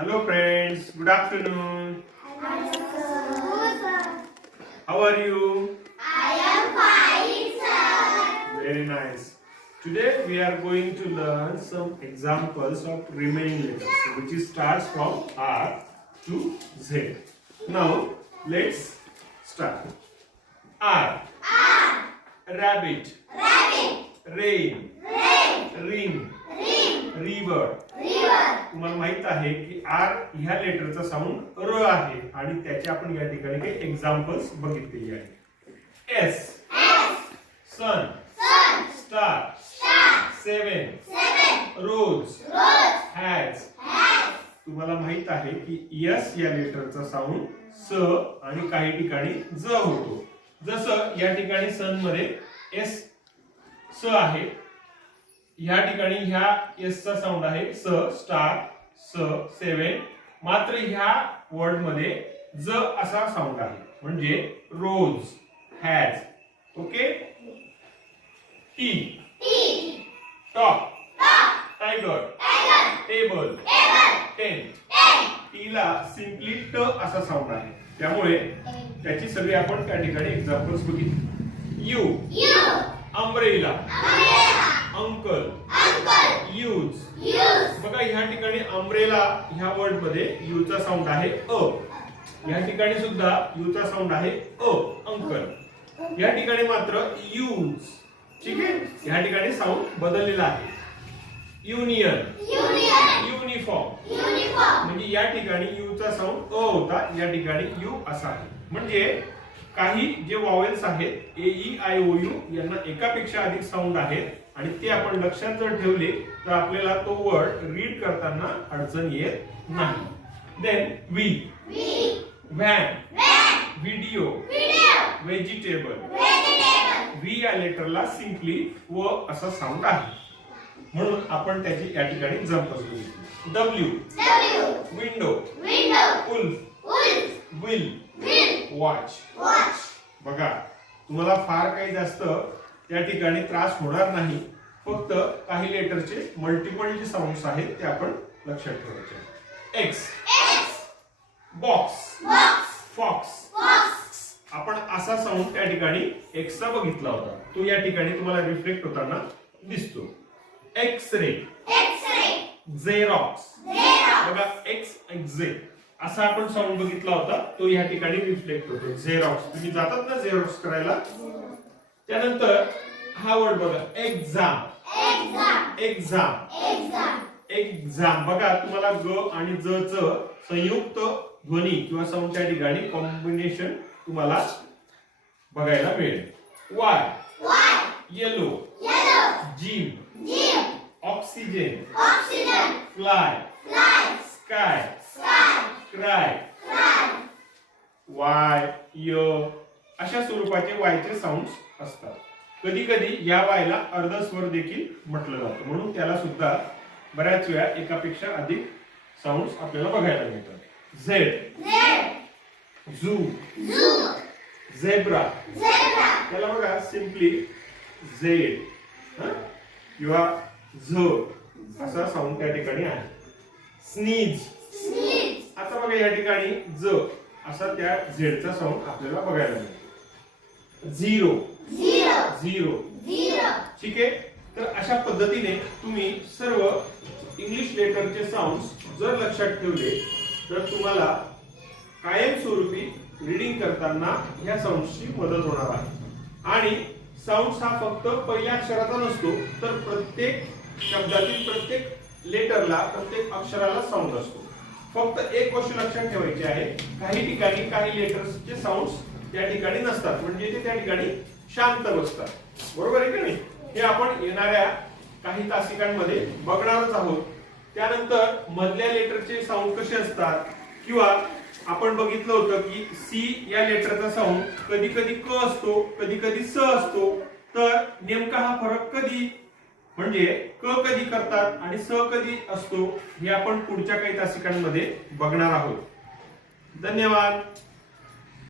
Hello friends, good afternoon. Hello, sir. How are you? I am fine, sir. Very nice. Today we are going to learn some examples of remaining letters which starts from R to Z. Now let's start. R. Rabbit. Rain. Ring. River. तुम्हाला माहित आहे की R ह्या लेटरचा sound र आहे आणि त्याचे आपण या ठिकाणी काही एक्झाम्पल्स बघितलेली आहे. S. Sun. Star. Seven. Rose. Has. तुम्हाला माहित आहे की यस या लेटरचा साऊंड स आणि काही ठिकाणी ज होतो. जसं या ठिकाणी सन मध्ये एस स आहे, या ठिकाणी ह्या एस चा साऊंड आहे स, स्टार, स, सेवन. मात्र ह्या वर्ड मध्ये ज असा साऊंड आहे म्हणजे rose, has. Okay. T. Top. Tiger. Table. Tent. टीला सिम्पली ट असा साऊंड आहे, त्यामुळे त्याची सगळी आपण त्या ठिकाणी एक्झाम्पल्स बघितली. यू. अम्ब्रेला. अंकल. यूज. बघा ह्या ठिकाणी अम्ब्रेला ह्या वर्ड मध्ये यू चा साऊंड आहे अ, ह्या ठिकाणी सुद्धा यू चा साऊंड आहे अ. अंकल या ठिकाणी मात्र यूज. ठीक आहे, ह्या ठिकाणी साऊंड बदललेला आहे. युनियन. युनिफॉर्म. म्हणजे या ठिकाणी यू चा साऊंड अ होता, या ठिकाणी यू असा आहे. म्हणजे काही जे वॉवेल्स आहेत ए ई आय ओ यू यांना एकापेक्षा अधिक साऊंड आहेत आणि ते आपण लक्षात जर ठेवले तर आपल्याला तो वर्ड रीड करताना अडचण येत नाही. Then V. Van. Video. Vegetable. V या लेटरला सिम्पली व असा साऊंड आहे, म्हणून आपण त्याची या ठिकाणी एक्झाम्पल्स बघितली. W. Window. Wolf. Will. Watch. बघा तुम्हाला फार काही जास्त त्या ठिकाणी त्रास होणार नाही, फक्त काही लेटरचे मल्टिपल जे साऊंड्स आहेत ते आपण लक्षात ठेवायचे. एक्स. बॉक्स. फॉक्स. आपण असा साऊंड त्या ठिकाणी एक्सचा बघितला होता, तो या ठिकाणी तुम्हाला रिफ्लेक्ट होताना दिसतो. एक्स-रे. झेरॉक्स. बघा एक्स एक्झे असा आपण साऊंड बघितला होता, तो या ठिकाणी रिफ्लेक्ट होतो. झेरॉक्स, तुम्ही जातात ना झेरॉक्स करायला. त्यानंतर हा वर्ड बघा एक्झाम. एक्झाम बघा तुम्हाला ग आणि ज च संयुक्त ध्वनी किंवा साऊंड त्या ठिकाणी कॉम्बिनेशन तुम्हाला बघायला मिळेल. Y. Yellow. Gym. Oxygen. Fly. Sky. Cry. Y, य अशा स्वरूपाचे वायचे साऊंड्स असतात. कधी कधी या वायला अर्धस्वर देखील म्हटलं जातं, म्हणून त्याला सुद्धा बऱ्याच वेळा एकापेक्षा अधिक साऊंड्स आपल्याला बघायला मिळतात. झेड. झू. झेब्रा. त्याला बघा सिम्पली झेड किंवा झ असा साऊंड त्या ठिकाणी आहे. स्नीज. आता बघा या ठिकाणी ज असा त्या झेडचा साऊंड आपल्याला बघायला मिळतो. झिरो. ठीक आहे, तर अशा पद्धतीने तुम्ही सर्व इंग्लिश लेटरचे साऊंड्स जर लक्षात ठेवले तर तुम्हाला कायमस्वरूपी रीडिंग करताना ह्या साऊंड्सची मदत होणार आहे. आणि साऊंड्स हा फक्त पहिल्या अक्षराचा नसतो, तर प्रत्येक शब्दातील प्रत्येक लेटरला, प्रत्येक अक्षराला साऊंड असतो. फक्त एक गोष्ट लक्षात ठेवायची आहे, काही ठिकाणी काही लेटर्सचे साऊंड्स त्या ठिकाणी नसतात, म्हणजे ते त्या ठिकाणी शांत बसतात. बरोबर आहे का नाही? हे आपण येणाऱ्या काही तासिकांमध्ये बघणारच आहोत. त्यानंतर मधल्या लेटरचे साऊंड कसे असतात, किंवा आपण बघितलं होतं की सी या लेटरचा साऊंड कधी कधी क असतो, कधी कधी स असतो. तर नेमका हा फरक कधी, म्हणजे क कधी करतात आणि स कधी असतो, हे आपण पुढच्या काही तासिकांमध्ये बघणार आहोत. धन्यवाद.